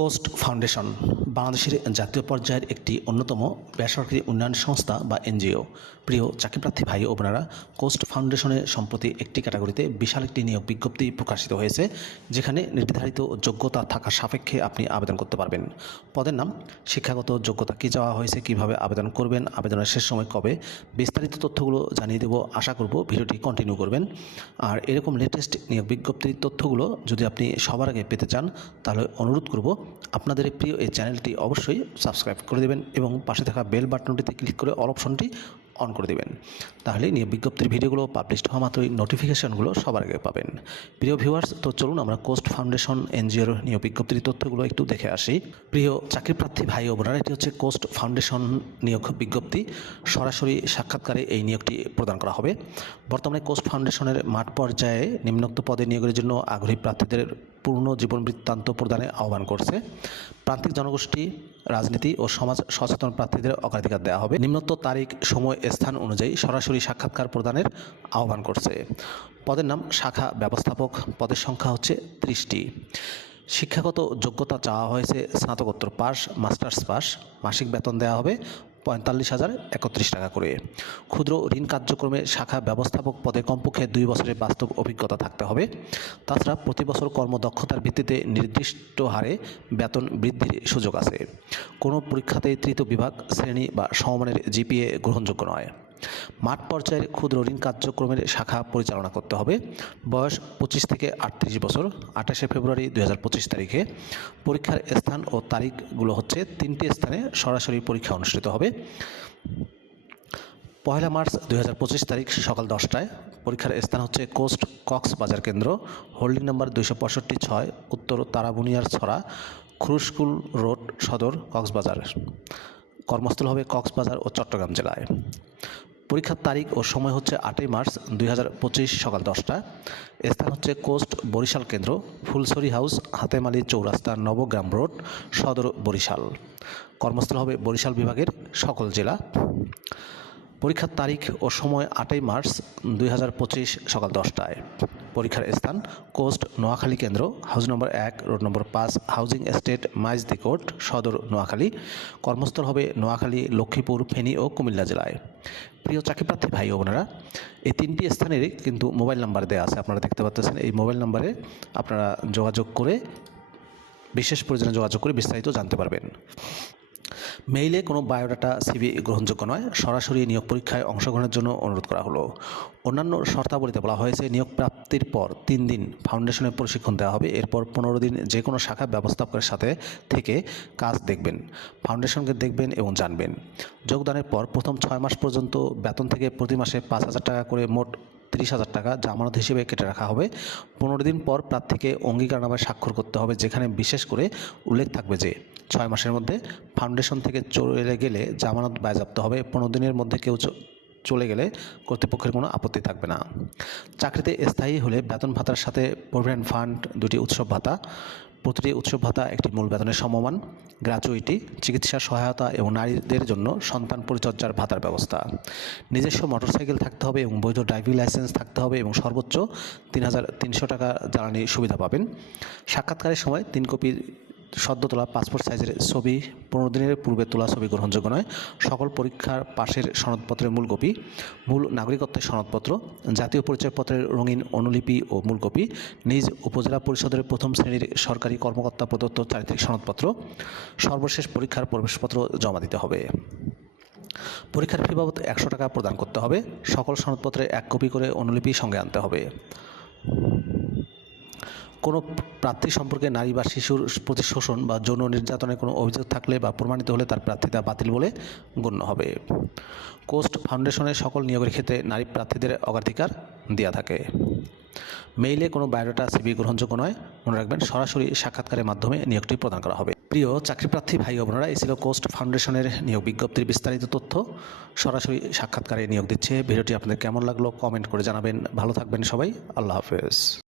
Coast foundation, বাংলাদেশের জাতীয় পর্যায়ের একটি অন্যতম বেসরকারি উন্নয়ন সংস্থা বা এনজিও। প্রিয় চাকরিপ্রার্থী ভাই ও বোনেরা, কোস্ট ফাউন্ডেশনে সম্প্রতি একটি ক্যাটাগরিতে বিশাল একটি নিয়োগ বিজ্ঞপ্তি প্রকাশিত হয়েছে, যেখানে নির্ধারিত যোগ্যতা থাকা সাপেক্ষে আপনি আবেদন করতে পারবেন। পদের নাম, শিক্ষাগত যোগ্যতা কী চাওয়া হয়েছে, কীভাবে আবেদন করবেন, আবেদনের শেষ সময় কবে, বিস্তারিত তথ্যগুলো জানিয়ে দেবো, আশা করব ভিডিওটি কন্টিনিউ করবেন। আর এরকম লেটেস্ট নিয়োগ বিজ্ঞপ্তির তথ্যগুলো যদি আপনি সবার আগে পেতে চান, তাহলে অনুরোধ করব আপনাদের প্রিয় এই চ্যানেলটি অবশ্যই সাবস্ক্রাইব করে দেবেন এবং পাশে থাকা বেল বাটনটিতে ক্লিক করে অল অপশনটি অন করে দেবেন। তাহলে নিয়োগ বিজ্ঞপ্তির ভিডিওগুলো পাবলিশড হওয়া মাত্রই নোটিফিকেশনগুলো সবার আগে পাবেন। প্রিয় ভিউয়ার্স তো চলুন আমরা কোস্ট ফাউন্ডেশন এনজিওর নিয়োগ বিজ্ঞপ্তির তথ্যগুলো একটু দেখে আসি। প্রিয় চাকরিপ্রার্থী ভাই ও বোনেরা, এটি হচ্ছে কোস্ট ফাউন্ডেশন নিয়োগ বিজ্ঞপ্তি। সরাসরি সাক্ষাৎকারে এই নিয়োগটি প্রদান করা হবে। বর্তমানে কোস্ট ফাউন্ডেশনের মাঠ পর্যায়ে নিম্নোক্ত পদে নিয়োগের জন্য আগ্রহী প্রার্থীদের পূর্ণ জীবন বৃত্তান্ত প্রদানে আহ্বান করছে। প্রান্তিক জনগোষ্ঠী, রাজনীতি ও সমাজ সচেতন প্রার্থীদের অগ্রাধিকার দেওয়া হবে। নিম্নোক্ত তারিখ, সময় স্থান অনুযায়ী সরাসরি সাক্ষাৎকার প্রদানের আহ্বান করছে। পদের নাম শাখা ব্যবস্থাপক, পদের সংখ্যা হচ্ছে ত্রিশটি। শিক্ষাগত যোগ্যতা চাওয়া হয়েছে স্নাতকোত্তর পাস মাস্টার্স পাস মাসিক বেতন দেওয়া হবে পঁয়তাল্লিশ হাজার একত্রিশ টাকা করে। ক্ষুদ্র ঋণ কার্যক্রমে শাখা ব্যবস্থাপক পদে কমপক্ষে দুই বছরের বাস্তব অভিজ্ঞতা থাকতে হবে। তাছাড়া প্রতি বছর কর্মদক্ষতার ভিত্তিতে নির্দিষ্ট হারে বেতন বৃদ্ধির সুযোগ আছে। কোনো পরীক্ষাতেই তৃতীয় বিভাগ, শ্রেণি বা সমমানের জিপিএ গ্রহণযোগ্য নয়। মাঠ পর্যায়ের ক্ষুদ্র ঋণ কার্যক্রমের শাখা পরিচালনা করতে হবে। বয়স পঁচিশ থেকে আটত্রিশ বছর, আঠাশে ফেব্রুয়ারি দুই হাজার পঁচিশ তারিখে। পরীক্ষার স্থান ও তারিখগুলো হচ্ছে তিনটি স্থানে সরাসরি পরীক্ষা অনুষ্ঠিত হবে। পয়লা মার্চ দুই হাজার পঁচিশ তারিখ সকাল দশটায়। পরীক্ষার স্থান হচ্ছে কোস্ট কক্সবাজার কেন্দ্র। হোল্ডিং নম্বর দুইশো পঁয়ষট্টি ছয়, উত্তর তারাবুনিয়ার ছড়া, খুরুশকুল রোড সদর কক্সবাজার। কর্মস্থল হবে কক্সবাজার ও চট্টগ্রাম জেলায়। পরীক্ষার তারিখ ও সময় হচ্ছে আটই মার্চ দুই হাজার পঁচিশ সকাল দশটা। স্থান হচ্ছে কোস্ট বরিশাল কেন্দ্র ফুলসরি হাউস, হাতেমালি চৌরাস্তা, নবগ্রাম রোড, সদর বরিশাল। কর্মস্থল হবে বরিশাল বিভাগের সকল জেলা। পরীক্ষার তারিখ ও সময় আটই মার্চ দুই হাজার পঁচিশ সকাল দশটায়। পরীক্ষার স্থান কোস্ট নোয়াখালী কেন্দ্র, হাউস নম্বর এক, রোড নম্বর পাঁচ, হাউজিং এস্টেট, মাইজদি কোর্ট, সদর নোয়াখালী। কর্মস্থল হবে নোয়াখালী, লক্ষ্মীপুর, ফেনী ও কুমিল্লা জেলায়। প্রিয় চাকরিপ্রার্থী ভাই বোনেরা, এই তিনটি স্থানেরই কিন্তু মোবাইল নাম্বার দেওয়া আছে। আপনারা দেখতে পাচ্ছেন এই মোবাইল নাম্বারে আপনারা যোগাযোগ করে, বিশেষ প্রয়োজনে যোগাযোগ করে বিস্তারিত জানতে পারবেন। মেইলে কোনো বায়োডাটা সিবি গ্রহণযোগ্য নয়। সরাসরি নিয়োগ পরীক্ষায় অংশগ্রহণের জন্য অনুরোধ করা হলো। অন্যান্য শর্তাবলীতে বলা হয়েছে নিয়োগ প্রাপ্তির পর তিন দিন ফাউন্ডেশনের প্রশিক্ষণ দেওয়া হবে। এরপর পনেরো দিন যে কোনো শাখা ব্যবস্থাপকের সাথে থেকে কাজ দেখবেন, ফাউন্ডেশনকে দেখবেন এবং জানবেন। যোগদানের পর প্রথম ছয় মাস পর্যন্ত, বেতন থেকে প্রতি মাসে পাঁচ হাজার টাকা করে মোট তিরিশ হাজার টাকা জামানত হিসেবে কেটে রাখা হবে। পনেরো দিন পর প্রার্থীকে অঙ্গীকারনামায় স্বাক্ষর করতে হবে, যেখানে বিশেষ করে উল্লেখ থাকবে যে ছয় মাসের মধ্যে ফাউন্ডেশন থেকে চলে গেলে জামানত বাজেয়াপ্ত হবে। পনেরো দিনের মধ্যে কেউ চলে গেলে কর্তৃপক্ষের কোনো আপত্তি থাকবে না। চাকরিতে স্থায়ী হলে বেতন ভাতার সাথে প্রভিডেন্ট ফান্ড, দুটি উৎসব ভাতা প্রতিটি উৎসব ভাতা একটি মূল বেতনের সমমান গ্র্যাচুইটি চিকিৎসা সহায়তা এবং নারীদের জন্য সন্তান পরিচর্যার ভাতার ব্যবস্থা। নিজস্ব মোটরসাইকেল থাকতে হবে এবং বৈধ ড্রাইভিং লাইসেন্স থাকতে হবে এবং সর্বোচ্চ তিন হাজার তিনশো টাকা জ্বালানি সুবিধা পাবেন। সাক্ষাৎকারের সময় তিন কপি সদ্য তোলা পাসপোর্ট সাইজের ছবি পনেরো দিনের পূর্বে তোলা ছবি গ্রহণযোগ্য নয়। সকল পরীক্ষার পাশের সনদপত্রের মূল কপি, মূল নাগরিকত্বের সনদপত্র, জাতীয় পরিচয়পত্রের রঙিন অনুলিপি ও মূল কপি, নিজ উপজেলা পরিষদের প্রথম শ্রেণির সরকারি কর্মকর্তা প্রদত্ত চারিত্রিক সনদপত্র, সর্বশেষ পরীক্ষার প্রবেশপত্র জমা দিতে হবে। পরীক্ষার ফি বাবদ একশো টাকা প্রদান করতে হবে। সকল সনদপত্রে এক কপি করে অনুলিপি সঙ্গে আনতে হবে। কোনো প্রার্থী সম্পর্কে নারী বা শিশুর প্রতি শোষণ বা যৌন নির্যাতনের কোনো অভিযোগ থাকলে বা প্রমাণিত হলে তার প্রার্থিতা বাতিল বলে গণ্য হবে। কোস্ট ফাউন্ডেশনের সকল নিয়োগের ক্ষেত্রে নারী প্রার্থীদের অগ্রাধিকার দেওয়া থাকে। মেইলে কোনো বায়োডাটা সিবি গ্রহণযোগ্য নয়। মনে রাখবেন, সরাসরি সাক্ষাৎকারের মাধ্যমে নিয়োগটি প্রদান করা হবে। প্রিয় চাকরিপ্রার্থী ভাই বোনেরা, এই ছিল কোস্ট ফাউন্ডেশনের নিয়োগ বিজ্ঞপ্তির বিস্তারিত তথ্য। সরাসরি সাক্ষাৎকারে নিয়োগ দিচ্ছে। ভিডিওটি আপনাদের কেমন লাগল কমেন্ট করে জানাবেন। ভালো থাকবেন সবাই। আল্লাহ হাফেজ।